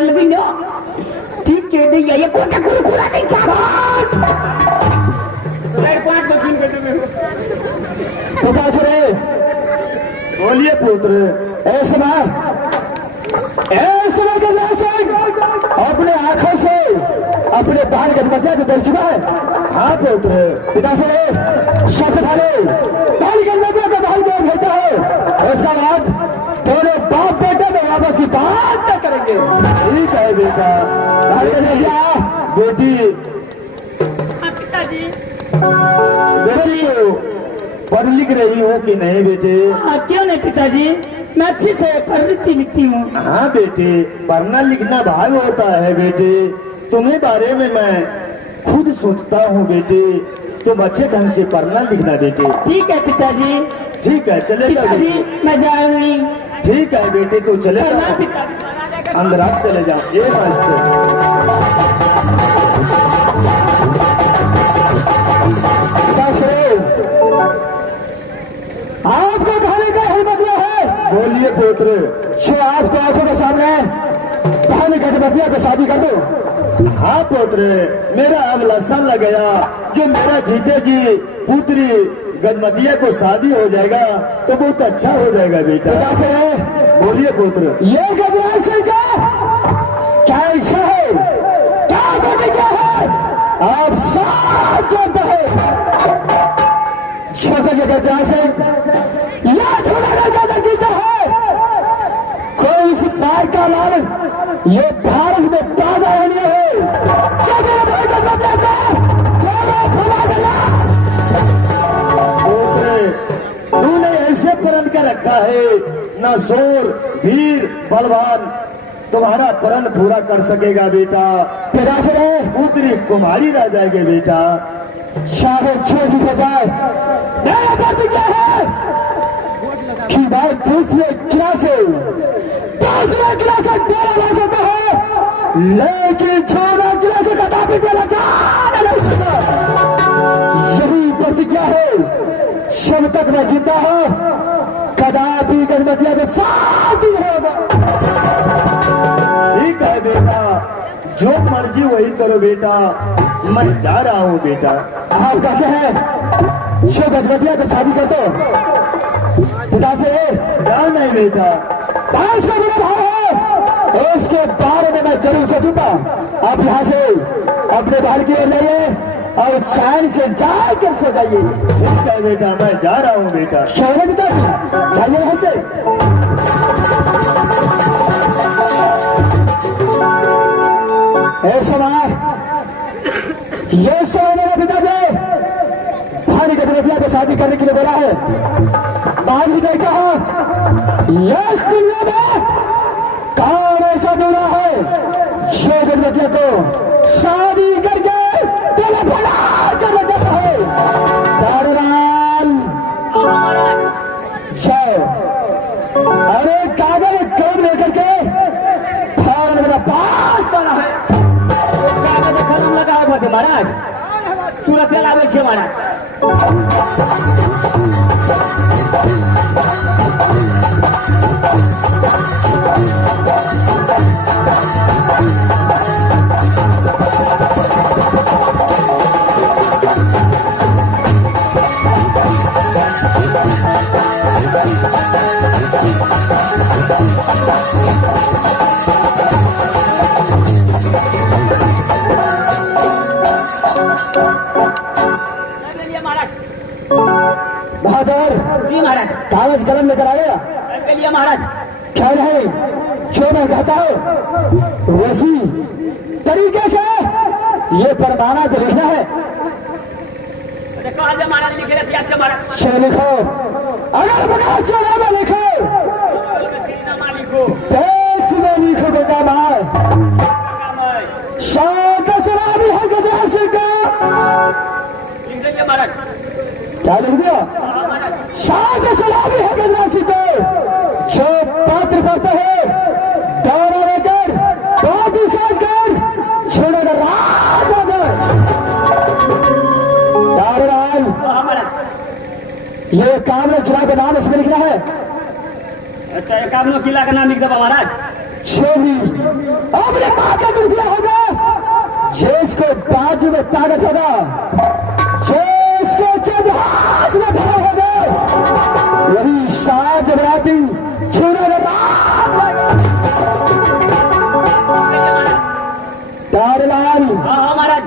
कर लगी ना ठीक के नहीं ये कोटा कुरकुरा नहीं क्या तो कैसे रे बोलिए पुत्र। ऐसे अपने आंखों से अपने बाल गणपतिया को देख चुका है। हाँ पुत्र। पिता से सबसे पहले बाल गणपतिया का बाल को भेजता है उसका बाद दोनों बाप बेटे में वापस की बात तय करेंगे। ठीक है बेटा। बेटी पिताजी बेटी पढ़ लिख रही हो कि नहीं बेटे? क्यों नहीं पिताजी मैं अच्छे से पढ़ती लिखती हूँ। हाँ बेटे पढ़ना लिखना भाग होता है बेटे। तुम्हें बारे में मैं खुद सोचता हूँ बेटे। तुम अच्छे ढंग से पढ़ना लिखना बेटे। ठीक है पिताजी। ठीक है चलेगा पिताजी मैं जाऊंगी। ठीक है बेटे तो चले जाओ अंदर आप चले जाओ। ये मास्टर आपको खाने का ही मतलब है। बोलिए पुत्र। जो आपको आंखों के सामने धान गणपतिया को शादी कर दो। हाँ पुत्र मेरा अब लसन लग गया जो मेरा जीते जी पुत्री गणमतिया को शादी हो जाएगा तो बहुत अच्छा हो जाएगा बेटा। बोलिए पुत्र। ये गणराज का क्या इच्छा है क्या क्या है आप साथ जानते हैं। छोटे के गणराज या छोटा का जीता है कोई इस बार का लाल ये भारत में पैदा होने है। तूने ऐसे प्रण कर रखा है ना शोर वीर बलवान तुम्हारा प्रण पूरा कर सकेगा बेटा। पुत्री कुमारी रह जाएगी बेटा। 6:30 बजाए मेरा बात क्या है कि भाई दूसरे क्लास डेरा बन सकता है लेकिन 6 क्लास कदापि डेरा जाने नहीं सकता। यही प्रतिज्ञा है जब तक मैं जिंदा हूं कदापि गणपतिया के साथ ही होगा। ठीक है बेटा जो मर्जी वही करो बेटा। मैं जा रहा हूँ बेटा। आप कहते हैं जो गणपतिया को शादी कर दो पिता से जा नहीं बेटा। पांच का बुरा भाव है उसके बारे में मैं जरूर सोचूंगा। आप यहाँ से अपने बाहर की ओर जाइए और चैन से जाकर सो जाइए। ठीक है बेटा मैं जा रहा हूँ बेटा। शौर्य पिताजी जाइए यहाँ से। ये समय मेरे पिताजी भारी गणपतिया को शादी करने के लिए बोला है। बाद ही कहा यस दुनिया में कौन ऐसा दूल्हा है जो गणपतिया को शादी करके तेरा भला कर देता है। अरे कागज कौन लेकर के फौरन मेरा पास चला है। कागज कलम लगाए थे महाराज तुरंत लावे छे महाराज। बहादुर जी महाराज कागज कलम लेकर आ गया महाराज। क्या नहीं जो मैं कहता हूँ वैसी तरीके से ये परवाना को लिखना है। देखो आज महाराज लिखे रहते अच्छे महाराज। से लिखो अगर बना नामा लिखो लिखो देश में लिखो बेटा मार शाह शराबी है गजराज सिंह का। लिख दीजिए महाराज। क्या लिख दिया? शाह शराबी है गजराज सिंह को जो पात्र करते हैं दौरा लेकर बहुत ही सोच कर छोड़ेगा राज होकर। ये कामना किला का नाम इसमें लिखना है। अच्छा ये कामनो किला का नाम लिख दो महाराज। जो भी अपने माँ का दूध दिया होगा, ये इसको बाजू में ताकत होगा, जो इसको चंद्रहास में भरा होगा, वही साज बराती छूने तारलाल। हाँ महाराज।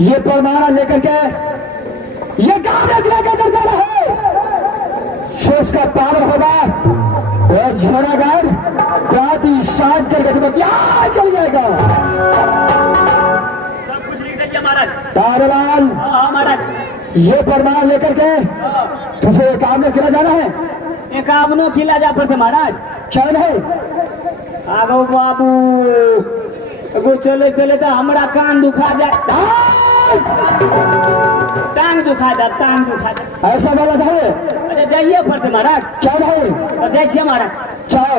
ये परमाणा लेकर के ये काम लेकर दरकार है, जो इसका पावर होगा वह झोरागर रात ही साज करके तुम्हें क्या चल जाएगा। सब कुछ लिख दीजिए महाराज। तारलाल, हाँ महाराज। ये परमाणु लेकर के तुझे एक काम में खिला जाना है। एक आमनो खिला जा पड़ते महाराज। क्या है? आगो बाबू एगो चले चले तो हमारा कान दुखा जाए, टांग दुखा जाए, टांग दुखा जाए। ऐसा बोला है? अरे जाइए पड़ते महाराज। क्या है? तो जाए छिए महाराज। चाओ,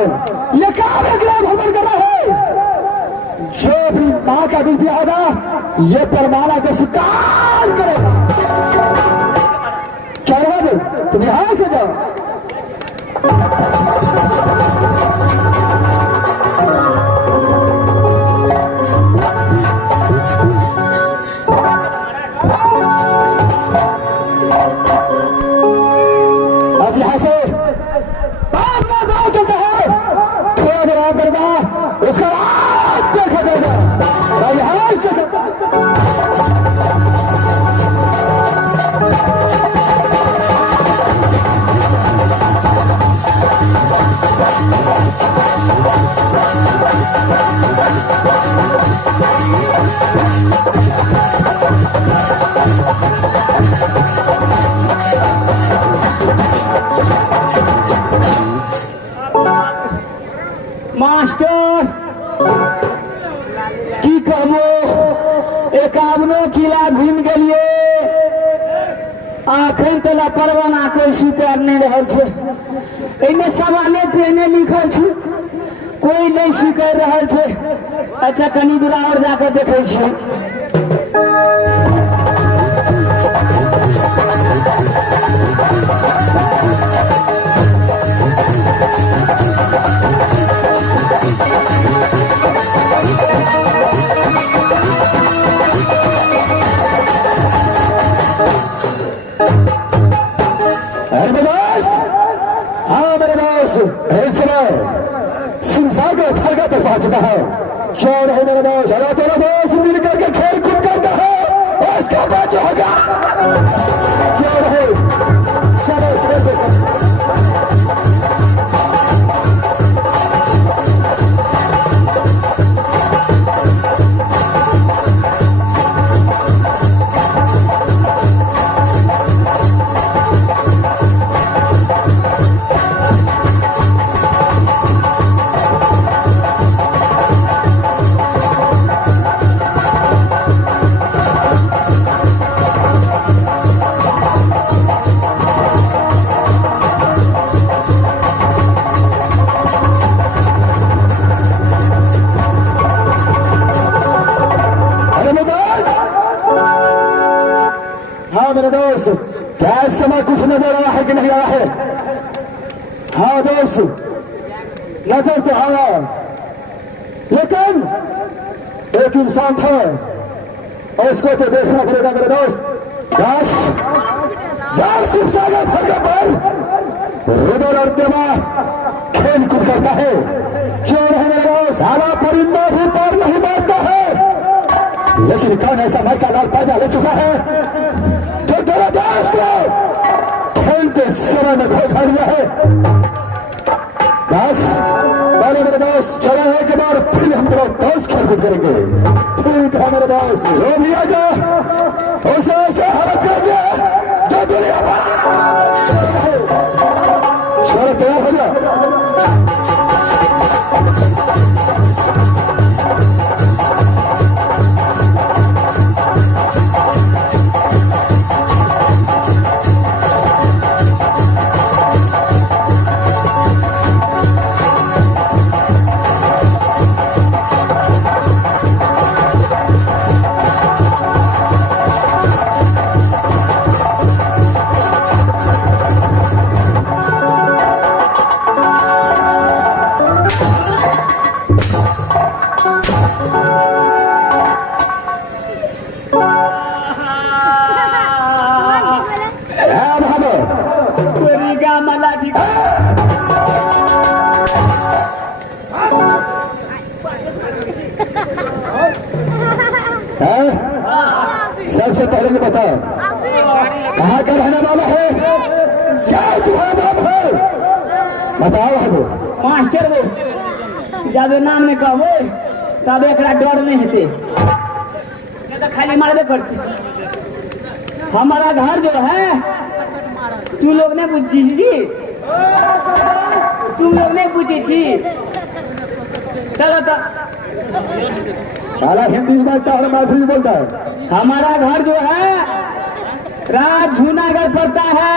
ये काम एक लोग हमन कर रहा है, जो भी माँ का दूध दिया होगा ये परमाणु को स्वीकार करेगा। क्या है? तुम यहां से जाओ। अब यहां से गाँव चलता है, थोड़ा देर और करना उसका रात देखा देगा। भाई यहां से मास्टर की कहबो, एकावनो किला घूम गेलिए, आखन तला परवाना कोई स्वीकार नहीं रहल छे। इनमें सवाले ट्रेने लिखल छे, कोई नहीं स्वीकार रहल छे। अच्छा कनी दूर और जाकर देखे छे। अरे दोस्त, हाँ मेरे दोस्त, इस समय सिंसार का फलका पर पहुंच चुका है। चोर है मेरे दोस्त, चलो तेरा दोस्त मिल करके खेल कूद करता है और इसका बच होगा। चोर है, चलो मेरे दोस्त, क्या इस समय कुछ नजर आया है कि नहीं आया है? हाँ दोस्त, नजर तो आया, लेकिन एक इंसान था और उसको तो देखना पड़ेगा मेरे दोस्त। बस जार शिव सागर भर का बल रुदर और देवा खेल कूद करता है। क्यों नहीं मेरे दोस्त? सारा परिंदा भी पैर नहीं मारता है, लेकिन कौन ऐसा भाई का लाल पैदा ले चुका है जो तेरा दोस्त को खेलते समय में धोखा दिया है। बस मैंने मेरे दोस्त चला एक बार फिर हम दोनों दोस्त खेल कूद करेंगे। ठीक है मेरे दोस्त, जो भी आ जा उसे ऐसे हालत करेंगे जो दुनिया में छोड़ तैयार हो जा। है? कहाँ का रहने वाला है? क्या तुम्हारा नाम है? बताओ बहादुर। मास्टर वो जब नाम नहीं कहबो तब एक डर नहीं हेते, नहीं तो खाली मारबे करते। हमारा घर जो है तू लोग ने पूछी जी, तुम लोग नहीं पूछी थी। चलो तो साला हिंदी में बोलता है और मैथिली में बोलता है। हमारा घर जो है राज जूनागढ़ पड़ता है।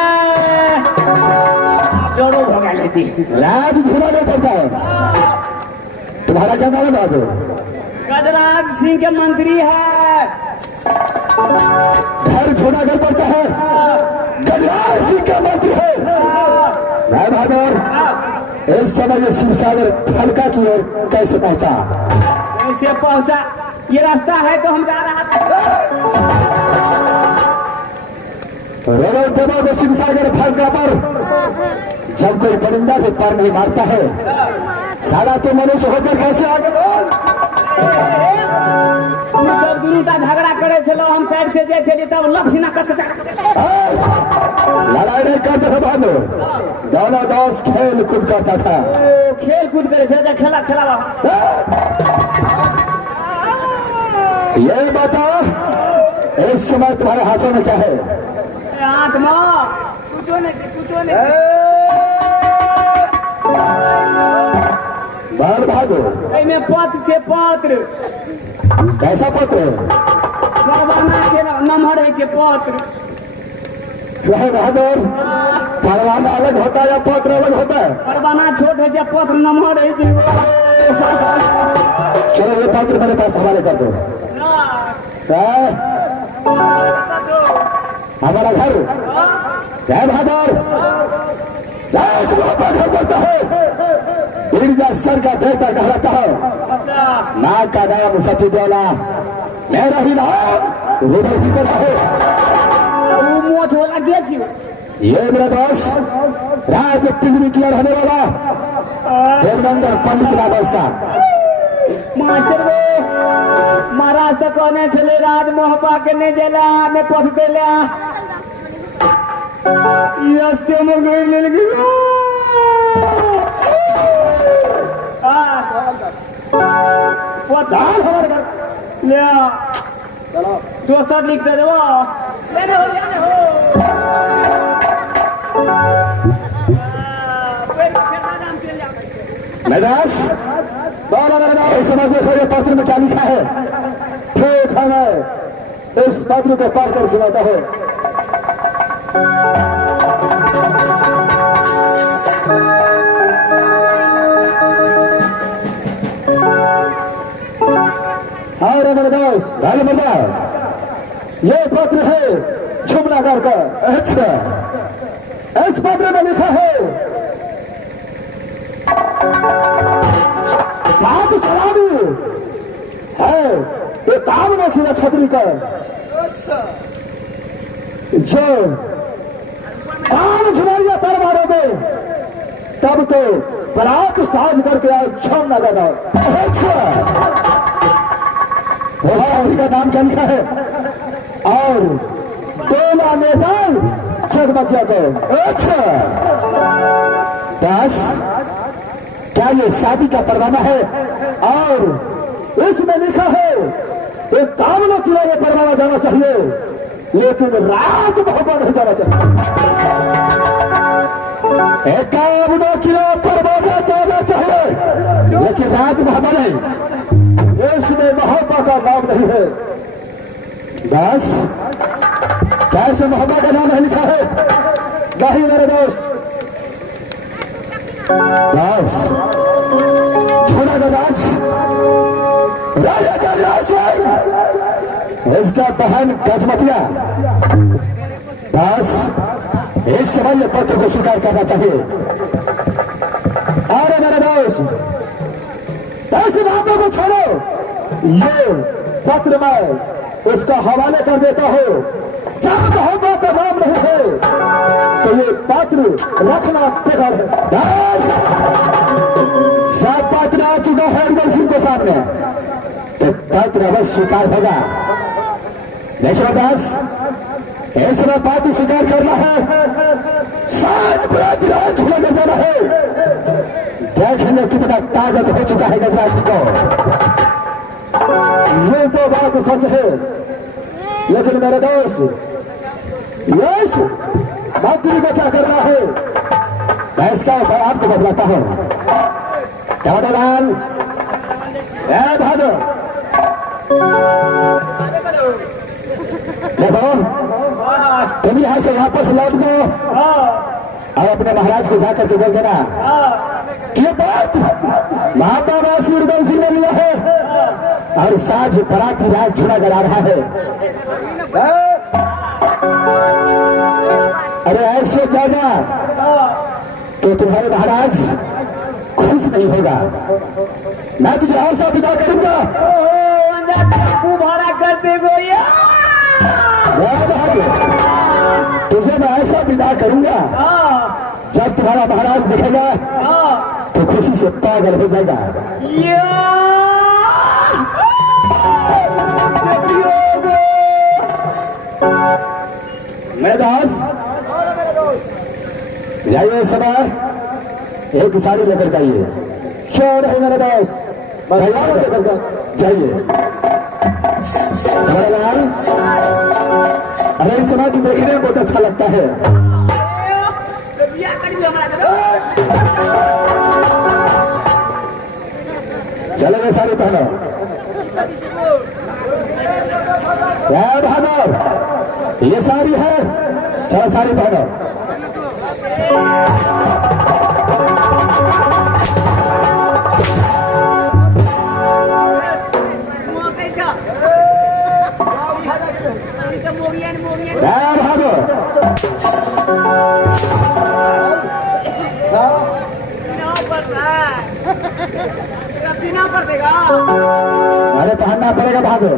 जोड़ो भगा लेती राज झूनागढ़ पड़ता है। तुम्हारा क्या नाम है बहादुर? गजराज सिंह के मंत्री है। घर झूनागढ़ पड़ता है, गजराज सिंह का मंत्री है। भाई बहादुर, इस समय ये शिवसागर फलका की ओर कैसे पहुंचा? कैसे पहुंचा? ये रास्ता है तो हम जा रहा था। रोड देवो को शिवसागर फलका पर जब कोई परिंदा भी पर नहीं मारता है, सारा तो मनुष्य होकर कैसे आगे बोल? तुम सब दुनूटा झगड़ा करे चलो, हम साइड से जाए थे तब लपसीना कचकचा। लड़ाई नहीं करते थे बहादुर, दोनों दोस्त खेल कूद करता था। खेल कूद करे थे, खेला खेला। ये बता, इस समय तुम्हारे हाथों में क्या है? हाथ में कुछ नहीं। बाल बहादुर, में पत्र छे, पत्र। कैसा पत्र है? परवाना के नंबर है छे पत्र। रहे बहादुर, परवाना अलग होता है या पत्र अलग होता है? परवाना छोट है छे, पत्र नंबर है छे। चलो ये पत्र मेरे पास हवाले कर दो। हमारा घर है बहादुर, घर पड़ता है। गिरजा सर का बेटा कहलाता है। माँ का नाम सती देवला, मेरा ही नाम रुदल सिंह है। ये मेरा दोस्त राज पिंजरी की रहने वाला देवनंदन पंडित नाम है उसका। मास्टर वो महाराज तो कहने चले राज मोहपा के नहीं जेला में पथ देला रास्ते में गई मिल गई। दाल हमारे घर ले दोसर लिख दे देबो। लेने हो मैदास इस समय देखो ये पत्र में क्या लिखा है। ठीक है, मैं इस पत्र को पढ़कर सुनाता हूँ। और मरदास, भाई मरदास, ये पत्र है झुमलागर का। अच्छा, इस पत्र में लिखा है सात सलामी है ये काम न किया छतरी का, जो कान झुमारिया तर मारोगे तब तो पराक साज करके आओ छम न करना। अच्छा, का नाम क्या लिखा है? और टोला में जाओ जगमजिया को। अच्छा, बस क्या ये शादी का परवाना है? और इसमें लिखा है एक कामनों की ओर परवाना जाना चाहिए, लेकिन राज भवन नहीं जाना चाहिए। एक कामनों की ओर परवाना जाना चाहिए, लेकिन राज भवन नहीं। इसमें मोहब्बत का नाम नहीं है। बस कैसे मोहब्बत का नाम नहीं लिखा है? नहीं मेरे दोस्त, बस छोड़ा का दास राजा का दास है, इसका बहन गजमतिया। बस इस समय ये पत्र को स्वीकार करना चाहिए। अरे मेरे दोस्त, ऐसी बातों को छोड़ो, ये पत्र मैं उसका हवाले कर देता हूँ। जब मोहब्बत का नाम नहीं है तो ये पत्र रखना बेकार है। बस सब पत्र आ चुका है रुदल सिंह के सामने, तो पत्र अवश्य स्वीकार होगा। देखो दास, इस समय बात स्वीकार करना है, साज बरात राज होने जाना है। देखने कितना ताकत हो चुका है गजराज को। ये तो बात सच है, लेकिन मेरे दोस्त यश मंत्री को क्या करना है, मैं इसका उपाय आपको बतलाता हूं। दादालाल भादो देखो, तुम यहां से वापस लौट जाओ और अपने महाराज को जाकर के बोल देना कि ये बात महात्मा सूर्यधन सिंह ने लिया है और साज बराती राज झुड़ा करा रहा है। अरे ऐसे जाना तो तुम्हारे महाराज खुश नहीं होगा। मैं तुझे और सा विदा करूंगा। भाड़ा करते गोया तुझे मैं ऐसा विदा करूंगा, जब तुम्हारा महाराज दिखेगा तो खुशी से पागल हो जाएगा। मेरे दास जाइए, समय एक साड़ी लेकर जाइए। क्यों नहीं मेरे दास, जाइए। लाल, अरे इस समय तो देखने में बहुत अच्छा लगता है। चलो वे साड़ी पहनो। बहादुर ये साड़ी है, चलो साड़ी पहनो। अरे पहनना पड़ेगा बहादुर।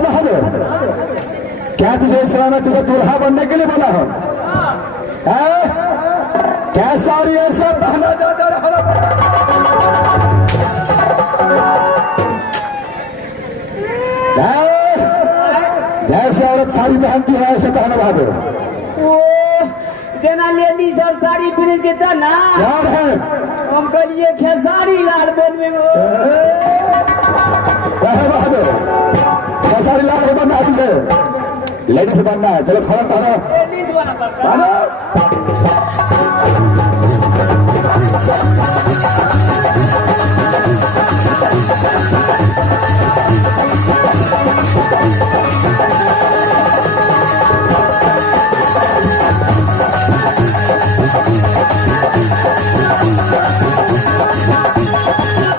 बहादुर, क्या तुझे इस समय में तुझे दूल्हा बनने के लिए बोला हो? क्या सारी ऐसा पहना जाता रहा? जैसे औरत साड़ी पहनती है ऐसे पहना बहादुर। जना लेडीज सब साड़ी पहने जेता ना, याद है हम करिए खेसारी लाल बनवे बहादुर। खेसारी लाल हो बनना है तुझे, लेडीज बनना है। चलो फॉर्म पहनो, लेडीज बना पड़ता है।